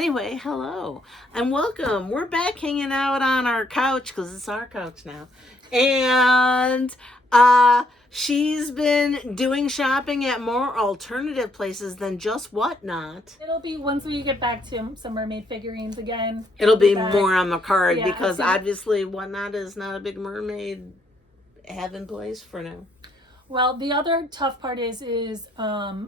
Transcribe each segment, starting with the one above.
Anyway, hello and welcome. We're back hanging out on our couch because it's our couch now. And she's been doing shopping at more alternative places than just Whatnot. It'll be once we get back to some mermaid figurines again. It'll be more on the card Yeah, because so- obviously Whatnot is not a big mermaid having place for now. Well, the other tough part is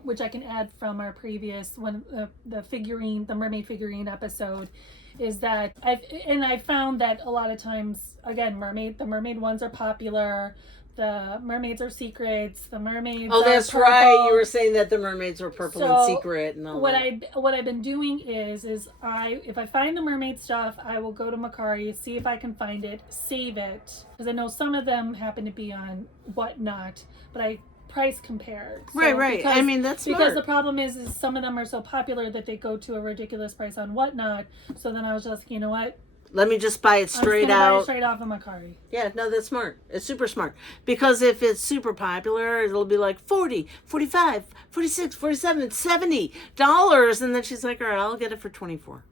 which I can add from our previous one, the mermaid figurine episode, is that I found that a lot of times, again, the mermaid ones are popular. The mermaids are secrets. The mermaids. Oh, that's are purple. right. You were saying that the mermaids were purple and secret and all what that. What I've been doing is if I find the mermaid stuff, I will go to Mercari, see if I can find it, save it, because I know some of them happen to be on Whatnot, but I price compared. So Right. Because, I mean, that's smart. because the problem is some of them are so popular that they go to a ridiculous price on Whatnot. So then I was just, you know what? Let me just buy it straight buy out. it straight off of Mercari. Yeah, no, that's smart. It's super smart. Because if it's super popular, it'll be like $40, $45, $46, $47, $70. And then she's like, all right, I'll get it for $24.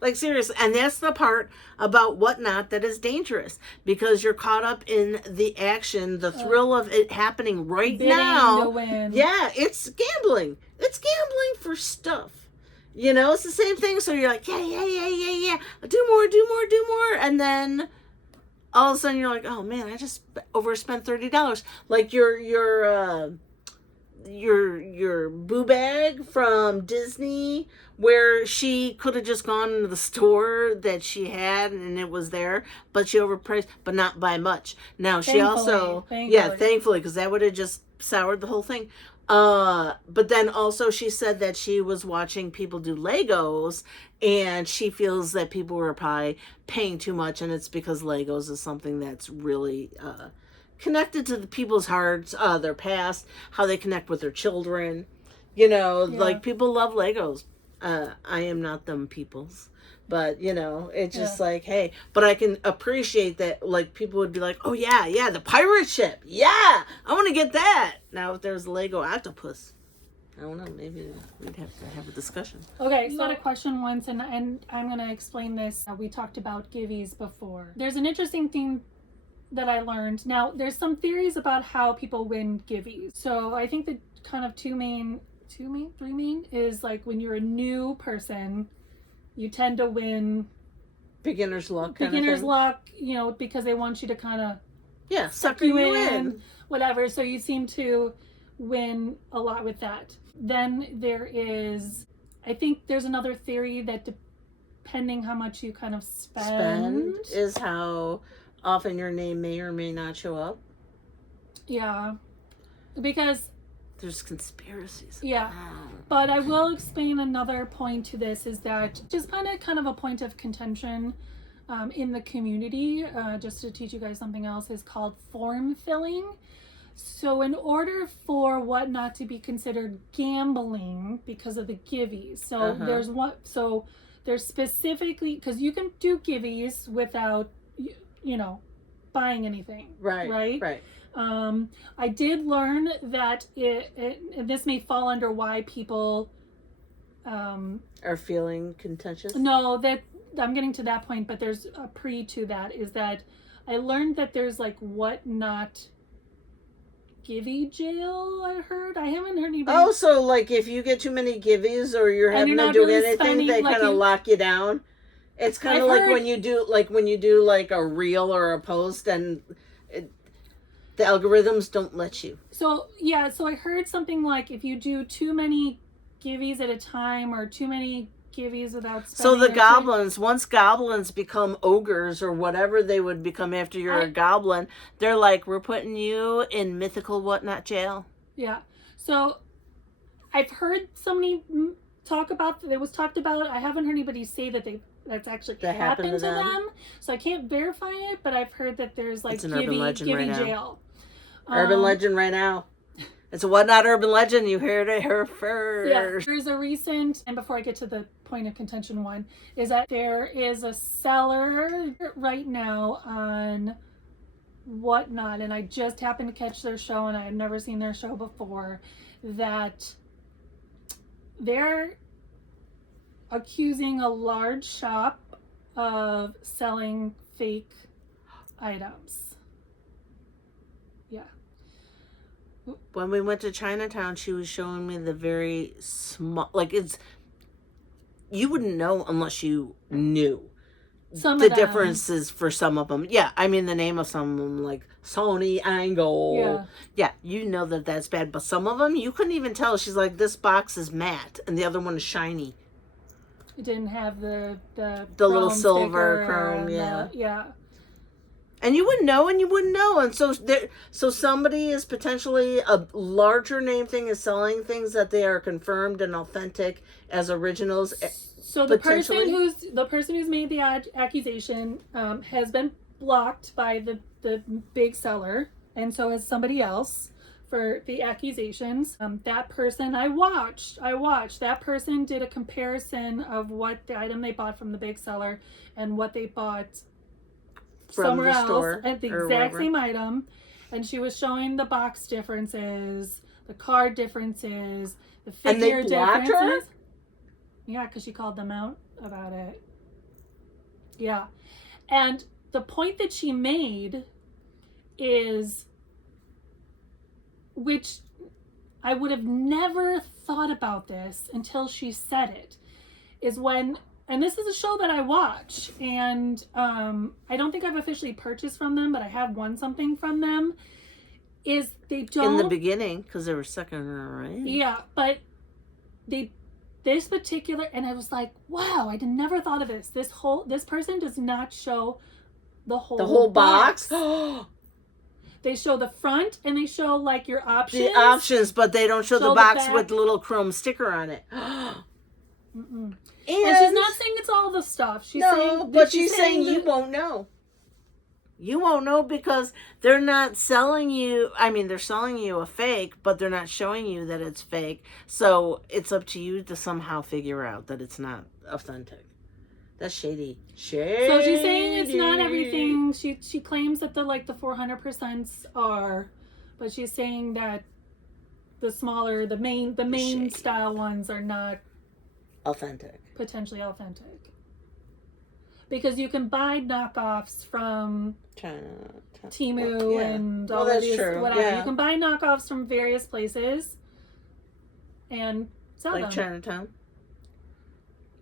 Like, seriously. And that's the part about Whatnot that is dangerous. Because you're caught up in the action, the thrill of it happening right now. To win. Yeah, it's gambling. It's gambling for stuff. You know, it's the same thing. So you're like, yeah. Do more. And then all of a sudden you're like, oh man, I just overspent $30. Like your boo bag from Disney, where she could have just gone into the store that she had and it was there, but she overpriced, but not by much. Now she also, thankfully, because that would have just soured the whole thing. But then also she said that she was watching people do Legos and she feels that people were probably paying too much, and it's because Legos is something that's really connected to the people's hearts, their past, how they connect with their children. You know, like people love Legos. I am not them peoples. But, you know, it's just like, hey, but I can appreciate that, like, people would be like, oh, yeah, the pirate ship. Yeah, I want to get that. Now, if there's a Lego octopus, I don't know, maybe we'd have to have a discussion. Okay, so I had a question once, and I'm going to explain this. We talked about givvies before. There's an interesting thing that I learned. Now, there's some theories about how people win givvies. So I think the kind of three main is like when you're a new person, you tend to win beginner's luck, you know, because they want you to kind of sucker you in, whatever. So you seem to win a lot with that. Then there is, I think there's another theory that depending how much you kind of spend is how often your name may or may not show up. Yeah, because there's conspiracies. Yeah. But I will explain another point to this, is that just kind of a point of contention in the community, just to teach you guys something else, is called form filling. So in order for Whatnot to be considered gambling because of the givvies, there's specifically, because you can do givvies without, you know, buying anything. Right. I did learn that this may fall under why people are feeling contentious. No, that I'm getting to that point, but there's a pre to that, is that I learned that there's like Whatnot givvy jail. I haven't heard anybody. Oh, so like if you get too many givvies or you're having to do anything, they kind of lock you down. It's kind of like when you do like a reel or a post, and the algorithms don't let you. So I heard something like if you do too many givvies at a time or too many givvies without spending. So the goblins, once goblins become ogres or whatever they would become after you're a goblin, they're like, we're putting you in mythical Whatnot jail. Yeah. So I've heard somebody talked about. I haven't heard anybody say that that's actually happened to them. So I can't verify it, but I've heard that there's like givvy jail. Urban legend right now. It's a Whatnot urban legend. You heard it here first. Yeah. There's a recent, and before I get to the point of contention one, is that there is a seller right now on Whatnot, and I just happened to catch their show, and I had never seen their show before, that they're accusing a large shop of selling fake items. Yeah. When we went to Chinatown, she was showing me the very small, like you wouldn't know unless you knew the differences for some of them. Yeah, I mean the name of some of them, like Sony Angle. Yeah. Yeah, you know that that's bad, but some of them you couldn't even tell. She's like, this box is matte, and the other one is shiny. It didn't have the little silver chrome. Yeah. Yeah. And you wouldn't know, and so somebody is potentially a larger name thing is selling things that they are confirmed and authentic as originals. So the person who's made the accusation has been blocked by the big seller, and so has somebody else for the accusations. That person I watched. That person did a comparison of what the item they bought from the big seller and what they bought from somewhere the store else at the exact same item, and she was showing the box differences, the card differences, the figure and they blocked differences. Her? Yeah, because she called them out about it. Yeah, and the point that she made is, which I would have never thought about this until she said it, is when. And this is a show that I watch, and I don't think I've officially purchased from them, but I have won something from them. Is they don't in the beginning because they were second, right? Yeah, but this particular, and I was like, wow, I never thought of this. This person does not show the whole box. They show the front and they show like your options. The options, but they don't show the box with the little chrome sticker on it. And she's not saying it's all the stuff. She's saying you won't know. You won't know because they're not selling you. I mean, they're selling you a fake, but they're not showing you that it's fake. So it's up to you to somehow figure out that it's not authentic. That's shady. So she's saying it's not everything. She claims that the 400% are, but she's saying that the smaller, the main style ones are not authentic. Potentially authentic. Because you can buy knockoffs from China, Temu and all of these, whatever. Yeah. You can buy knockoffs from various places and sell them. Like Chinatown?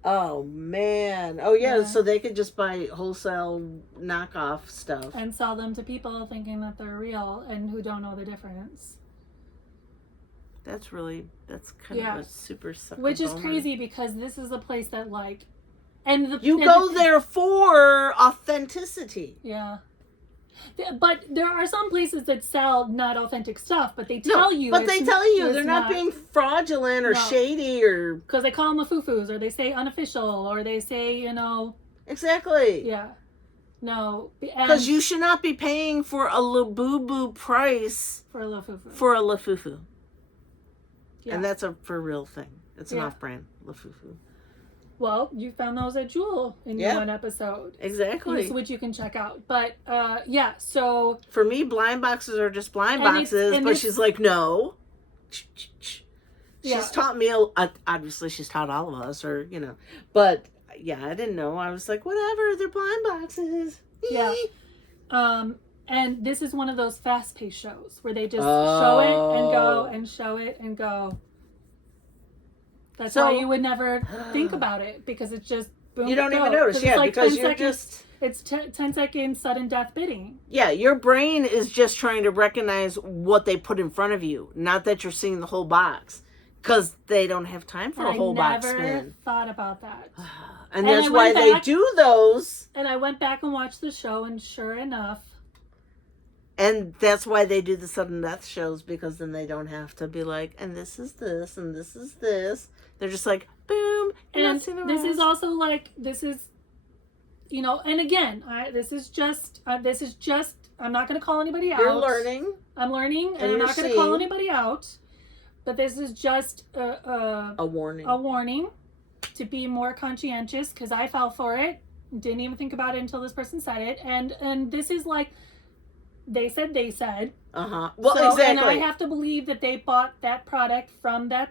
Oh, man. Oh, yeah, so they could just buy wholesale knockoff stuff. And sell them to people thinking that they're real and who don't know the difference. That's kind of a super sucker. Which is crazy because this is a place that you go there for authenticity. Yeah. But there are some places that sell not authentic stuff, but they tell you. But they tell you they're not being fraudulent or shady or. Because they call them foo-foos, or they say unofficial, or they say, Exactly. Yeah. No. Because you should not be paying for a boo price. For a lafufu. For a lafufu. Yeah. And that's a for real thing. It's an off-brand lafufu. Well, you found those at Jewel in one episode. Exactly. Which you can check out. But, so... For me, blind boxes are just blind boxes, but she's like, no. She's taught me, obviously she's taught all of us, but, I didn't know. I was like, whatever, they're blind boxes. Yeah. And this is one of those fast-paced shows where they just show it and go and show it and go. That's why you would never think about it, because it's just boom. You don't even notice, because you're just... It's 10 second sudden death bidding. Yeah, your brain is just trying to recognize what they put in front of you, not that you're seeing the whole box, because they don't have time for a whole box spin. I never thought about that. And that's why they do those. And I went back and watched the show, and sure enough... And that's why they do the sudden death shows, because then they don't have to be like, and this is this, and this is this. They're just like, boom. And this is also and again, this is just, I'm not going to call anybody out. You're learning. I'm learning, and I'm not going to call anybody out. But this is just a warning. A warning to be more conscientious, because I fell for it. Didn't even think about it until this person said it. And this is like... They said. Well, exactly. And I have to believe that they bought that product from that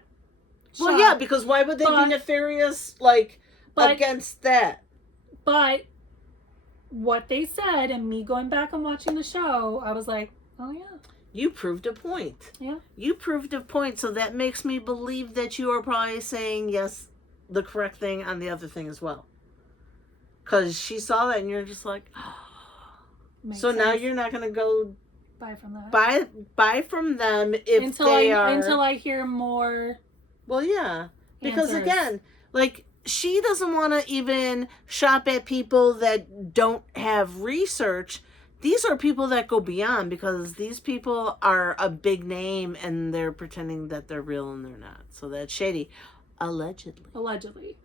shop. Well, yeah, because why would they be nefarious? Like, against that. But what they said, and me going back and watching the show, I was like, oh yeah. You proved a point. Yeah. You proved a point, so that makes me believe that you are probably saying yes, the correct thing on the other thing as well. Because she saw that and you're just like, so sense. Now you're not going to go buy from that. Buy from them if until I hear more. Well, yeah. Because again, like, she doesn't want to even shop at people that don't have research. These are people that go beyond, because these people are a big name and they're pretending that they're real and they're not. So that's shady. Allegedly.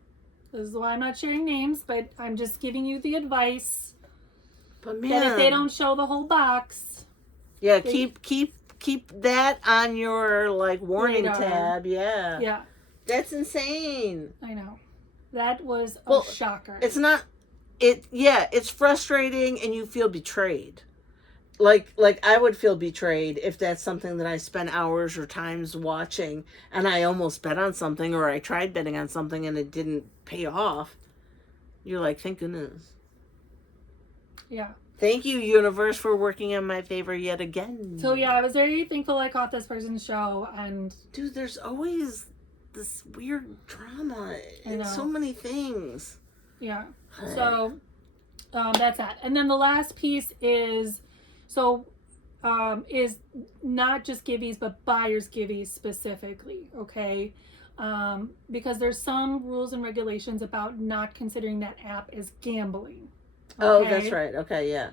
This is why I'm not sharing names, but I'm just giving you the advice. But man, that if they don't show the whole box. Yeah, keep that on your like warning tab. Yeah. Yeah. That's insane. I know. That was a shocker. It's not it's frustrating and you feel betrayed. Like I would feel betrayed if that's something that I spent hours or times watching and I almost bet on something, or I tried betting on something and it didn't pay off. You're like, thank goodness. Yeah. Thank you, universe, for working in my favor yet again. So yeah, I was very thankful I caught this person's show. And dude, there's always this weird drama in so many things. Yeah. So that's that. And then the last piece is is not just giveies, but buyers giveies specifically. Okay. Because there's some rules and regulations about not considering that app as gambling. Okay? Oh, that's right. Okay, yeah.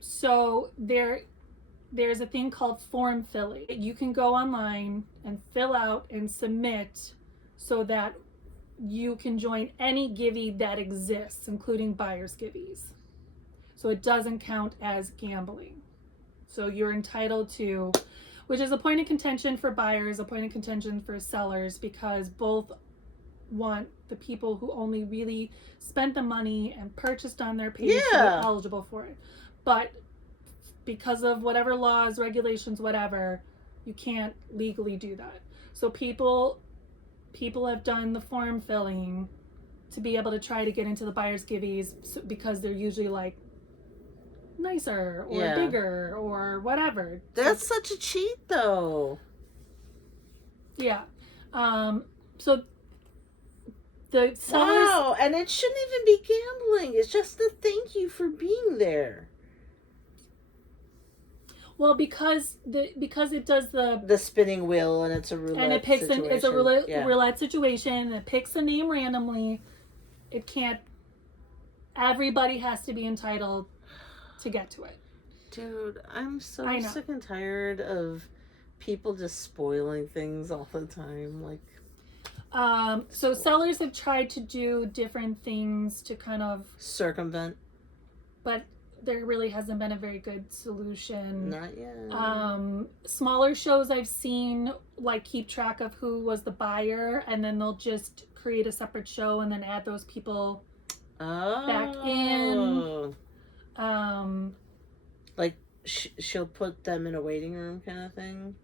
So there's a thing called form filling. You can go online and fill out and submit so that you can join any givey that exists, including buyer's giveies. So it doesn't count as gambling. So you're entitled to, which is a point of contention for buyers, a point of contention for sellers, because both want the people who only really spent the money and purchased on their page to be eligible for it. But because of whatever laws, regulations, whatever, you can't legally do that. So people have done the form filling to be able to try to get into the buyer's giveies because they're usually like nicer or bigger or whatever. That's such a cheat though. Yeah. So the sellers... Wow, and it shouldn't even be gambling. It's just a thank you for being there. Well, because it does the spinning wheel and it's a roulette and it picks situation. It's a roulette situation and it picks a name randomly. It can't. Everybody has to be entitled to get to it. Dude, I'm so sick and tired of people just spoiling things all the time. Like, so sellers have tried to do different things to kind of circumvent, but there really hasn't been a very good solution. Not yet. Smaller shows I've seen like keep track of who was the buyer, and then they'll just create a separate show and then add those people back in. Like she'll put them in a waiting room kind of thing,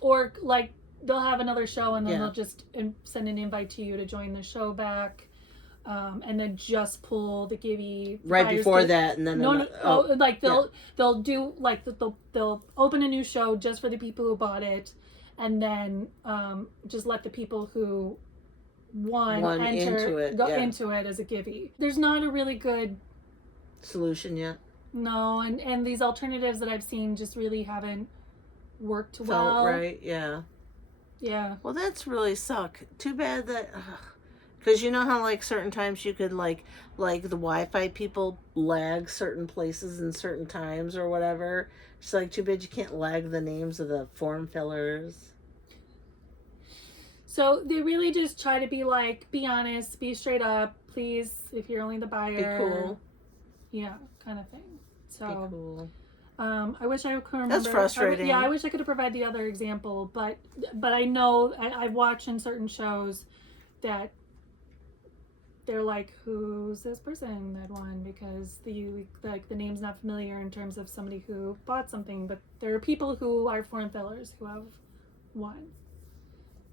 or like they'll have another show and then they'll just send an invite to you to join the show back. And then just pull the givey right before that, and then they'll do like they'll open a new show just for the people who bought it, and then just let the people who won enter into it as a givey. There's not a really good solution yet. No, and these alternatives that I've seen just really haven't worked well. Right? Yeah. Yeah. Well, that's really suck. Too bad that. Because you know how, like, certain times you could, like the Wi-Fi people lag certain places in certain times or whatever. It's like, too bad you can't lag the names of the form fillers. So they really just try to be like, be honest, be straight up, please, if you're only the buyer. Be cool. Yeah, kind of thing. So, be cool. I wish I could remember. That's frustrating. I wish I could have provided the other example, but I know, I've watched in certain shows that they're like, who's this person that won? Because the name's not familiar in terms of somebody who bought something, but there are people who are form fillers who have won.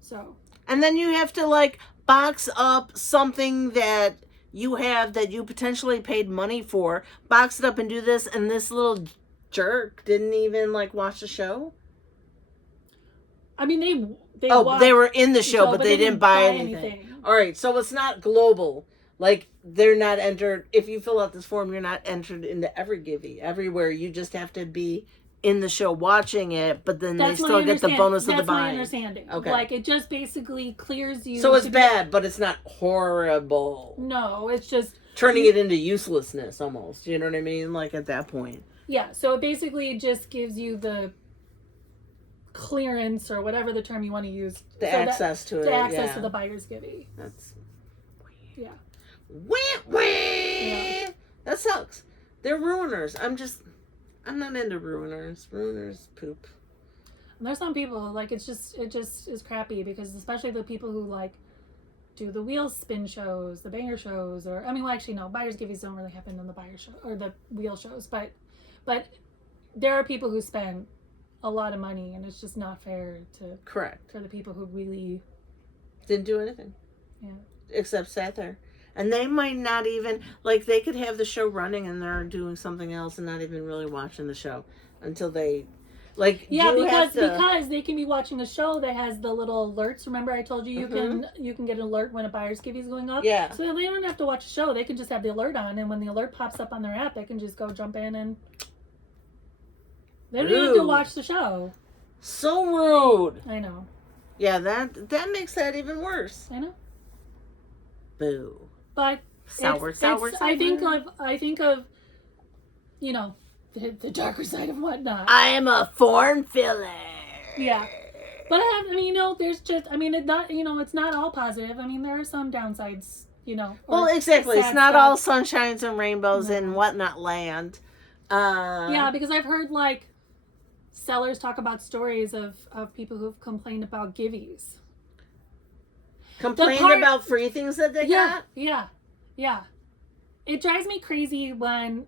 So. And then you have to like box up something that you have that you potentially paid money for, box it up and do this, and this little jerk didn't even like watch the show? I mean, they they were in the show, but they didn't buy anything. All right, so it's not global. Like, they're not entered. If you fill out this form, you're not entered into every Givey. Everywhere, you just have to be in the show watching it, but then they still get the bonus of the buying. That's my understanding. Okay. Like, it just basically clears you. So it's bad, but it's not horrible. No, it's just... turning it into uselessness, almost. You know what I mean? Like, at that point. Yeah, so it basically just gives you the clearance, or whatever the term you want to use. The access to it. The access to the buyer's Givey. That's... Yeah. Wah. Yeah. That sucks. They're ruiners. I'm not into ruiners. Ruiners poop. And there's some people, like, it just is crappy, because especially the people who, like, do the wheel spin shows, the banger shows, or, I mean, well, actually, no, buyer's Giveys don't really happen on the buyer show, or the wheel shows, but there are people who spend a lot of money, and it's just not fair to... Correct. For the people who really... didn't do anything. Yeah. Except sat there. And they might not even, like, they could have the show running and they're doing something else and not even really watching the show until they, like, yeah, because they can be watching a show that has the little alerts. Remember, I told you you can get an alert when a buyer's Givey is going up. Yeah. So they don't have to watch a show. They can just have the alert on, and when the alert pops up on their app, they can just go jump in and they don't even have to watch the show. So rude. I know. Yeah, that makes that even worse. I know. Boo. But sour. I think of, you know, the darker side of whatnot. I am a form filler. Yeah. But I mean, you know, there's just, I mean, it's not all positive. I mean, there are some downsides, you know. Well, exactly. It's not all sunshines and rainbows and whatnot land. Yeah, because I've heard, like, sellers talk about stories of people who've complained about Giveys. Complained about free things that they got? Yeah. It drives me crazy when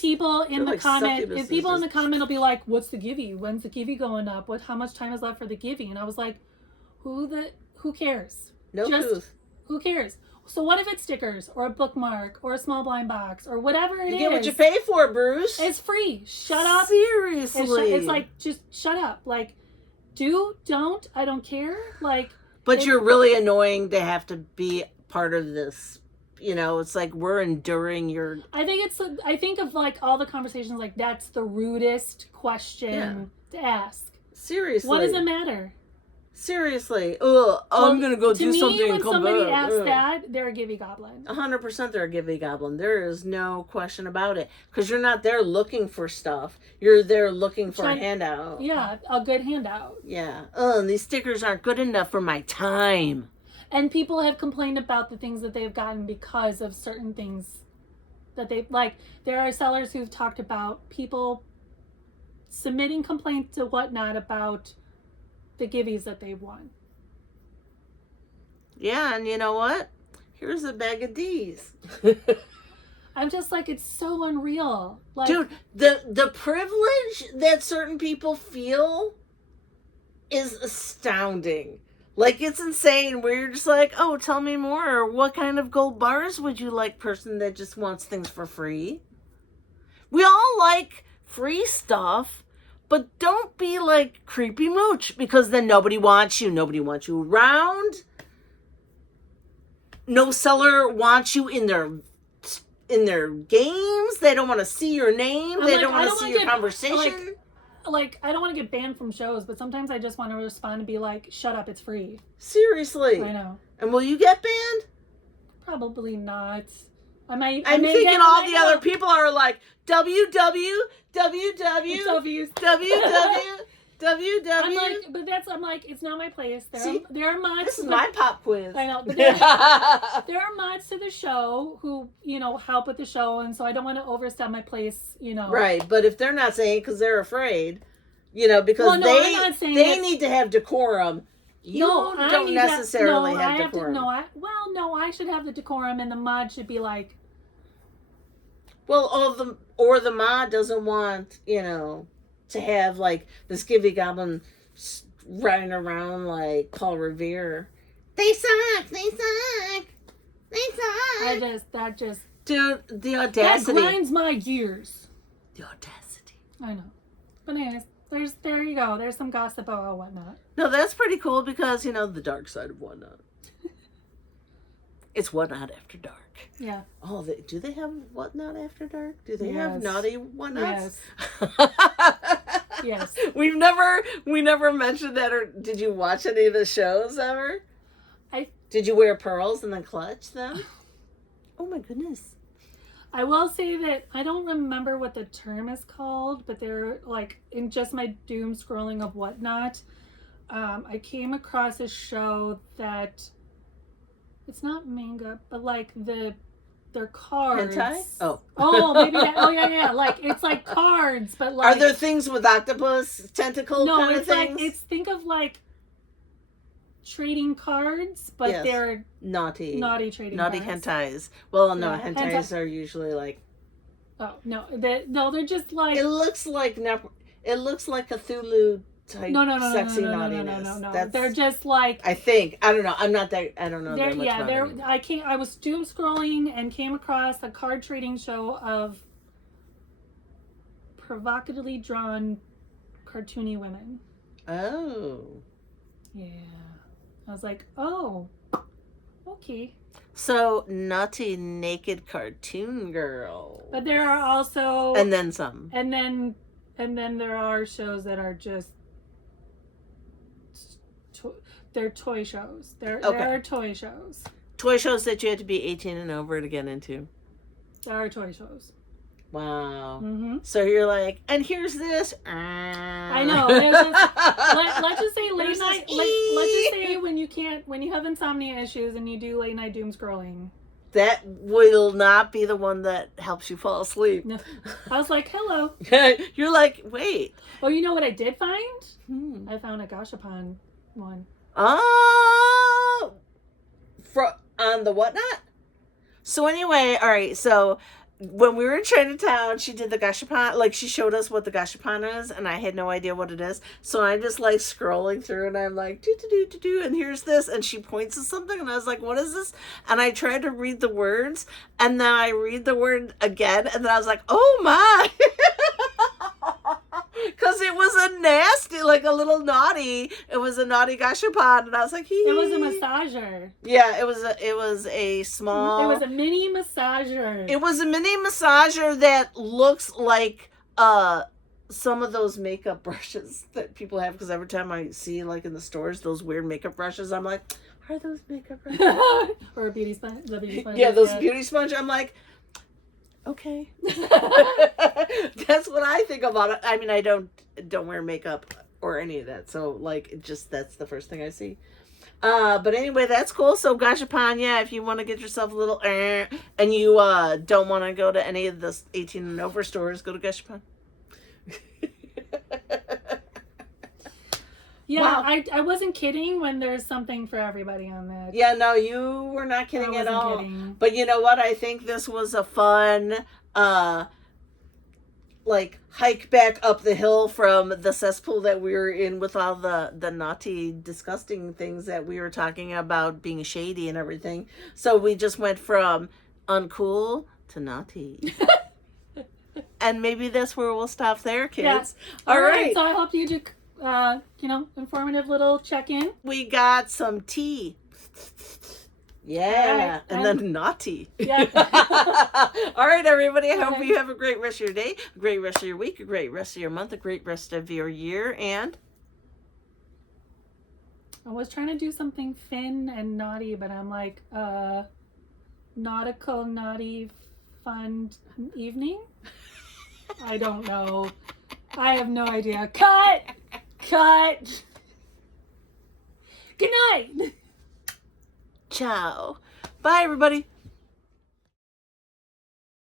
people in the comment, if people in the comment will be like, "What's the Givey? When's the Givey going up? How much time is left for the Givey?" And I was like, who cares? Who cares? So what if it's stickers or a bookmark or a small blind box or whatever it is? You get what you pay for, Bruce. It's free. Shut up. Seriously. It's like, just shut up. Like, don't, I don't care. Like, but you're really annoying to have to be part of this. You know, it's like we're enduring your... I think of, like, all the conversations, like, that's the rudest question to ask. Seriously. What does it matter? Seriously. I'm going to go do something and come back. To me, when somebody asks that, they're a Givey goblin. 100% they're a Givey goblin. There is no question about it. Because you're not there looking for stuff. You're there looking for a handout. Yeah, a good handout. Yeah. These stickers aren't good enough for my time. And people have complained about the things that they've gotten because of certain things that they've... Like, there are sellers who've talked about people submitting complaints to whatnot about the Giveys that they've won. Yeah, and you know what? Here's a bag of D's. I'm just like, it's so unreal. Like, dude, the privilege that certain people feel is astounding. Like, it's insane where you're just like, oh, tell me more. What kind of gold bars would you like, person that just wants things for free? We all like free stuff. But don't be like creepy mooch, because then nobody wants you. Nobody wants you around. No seller wants you in their games. They don't want to see your name. They don't want to see your conversation. Like, I don't want to get banned from shows, but sometimes I just want to respond and be like, shut up, it's free. Seriously. I know. And will you get banned? Probably not. I'm thinking all the other people are like, www. I'm like, it's not my place. There are mods. This is my pop quiz. I know. But there are mods to the show who, you know, help with the show, and so I don't want to overstep my place, you know. Right, but if they're not saying it because they're afraid, you know, because they need to have decorum. You don't necessarily have decorum. I should have the decorum, and the mod should be like... Well, the mod doesn't want, you know, to have, like, this Givey goblin running around like Paul Revere They suck. They suck. They suck. That just. Dude, the audacity. That grinds my gears. The audacity. I know. But anyways, there you go. There's some gossip about whatnot. No, that's pretty cool because, the dark side of whatnot. It's whatnot after dark. Yeah. Oh, do they have whatnot after dark? Do they have naughty whatnots? Yes. Yes. We never mentioned that, or did you watch any of the shows ever? Did you wear pearls and then clutch them? Oh my goodness. I will say that I don't remember what the term is called, but they're like in just my doom scrolling of whatnot. I came across a show that it's not manga, but like they're cards. Hentai? Oh, maybe that. Oh yeah. Like it's like cards, but like are there things with octopus tentacle kind of things? Like think of like trading cards, but yes. They're naughty trading naughty cards. Hentais. Well, no, Yeah, hentais are usually like. Oh no, they're just like. It looks like Cthulhu type sexy naughtiness. No. They're just like. I think I don't know. I'm not that. I don't know. That much Yeah, I was doom scrolling and came across a card trading show of provocatively drawn, cartoony women. Oh. Yeah. I was like, oh, okay. So, naughty, naked cartoon girl. But there are also... And then some. And then there are shows that are just... They're toy shows. There are toy shows. Toy shows that you have to be 18 and over to get into. There are toy shows. Wow. Mm-hmm. So you're like, and here's this. I know. Let's just say late night. Let's just say when you have insomnia issues and you do late night doom scrolling. That will not be the one that helps you fall asleep. No. I was like, hello. You're like, wait. Oh, you know what I did find? I found a Gashapon one. Oh, on the whatnot. So anyway, all right. So when we were in Chinatown, she did the gashapon. Like she showed us what the gashapon is, and I had no idea what it is. So I'm just like scrolling through, and I'm like do, and here's this, and she points to something, and I was like, what is this? And I tried to read the words, and then I read the word again, and then I was like, oh my. Because it was a nasty, like a little naughty. It was a naughty gashapon, and I was like, It was a massager. Yeah, it was a small. It was a mini massager. It was a mini massager that looks like some of those makeup brushes that people have. Because every time I see like in the stores those weird makeup brushes, I'm like, are those makeup brushes? Or a beauty sponge. The beauty sponge. Yeah, those beauty sponge. I'm like. Okay. That's what I think about it. I mean, I don't wear makeup or any of that. So like it just that's the first thing I see. But anyway, that's cool. So Gashapon, yeah, if you want to get yourself a little and you don't want to go to any of the 18 and over stores, go to Gashapon. Yeah, wow. I wasn't kidding when there's something for everybody on that. Yeah, no, you were not kidding at all. Kidding. But you know what? I think this was a fun, like, hike back up the hill from the cesspool that we were in with all the naughty, disgusting things that we were talking about being shady and everything. So we just went from uncool to naughty. And maybe that's where we'll stop there, kids. Yeah. All right. So I hope you do... informative little check-in. We got some tea. Yeah. Right. And then naughty. Yeah. All right, everybody. I hope you have a great rest of your day, a great rest of your week, a great rest of your month, a great rest of your year, and... I was trying to do something fun and naughty, but I'm like, nautical, naughty, fun evening? I don't know. I have no idea. Cut! Good night! Ciao. Bye, everybody.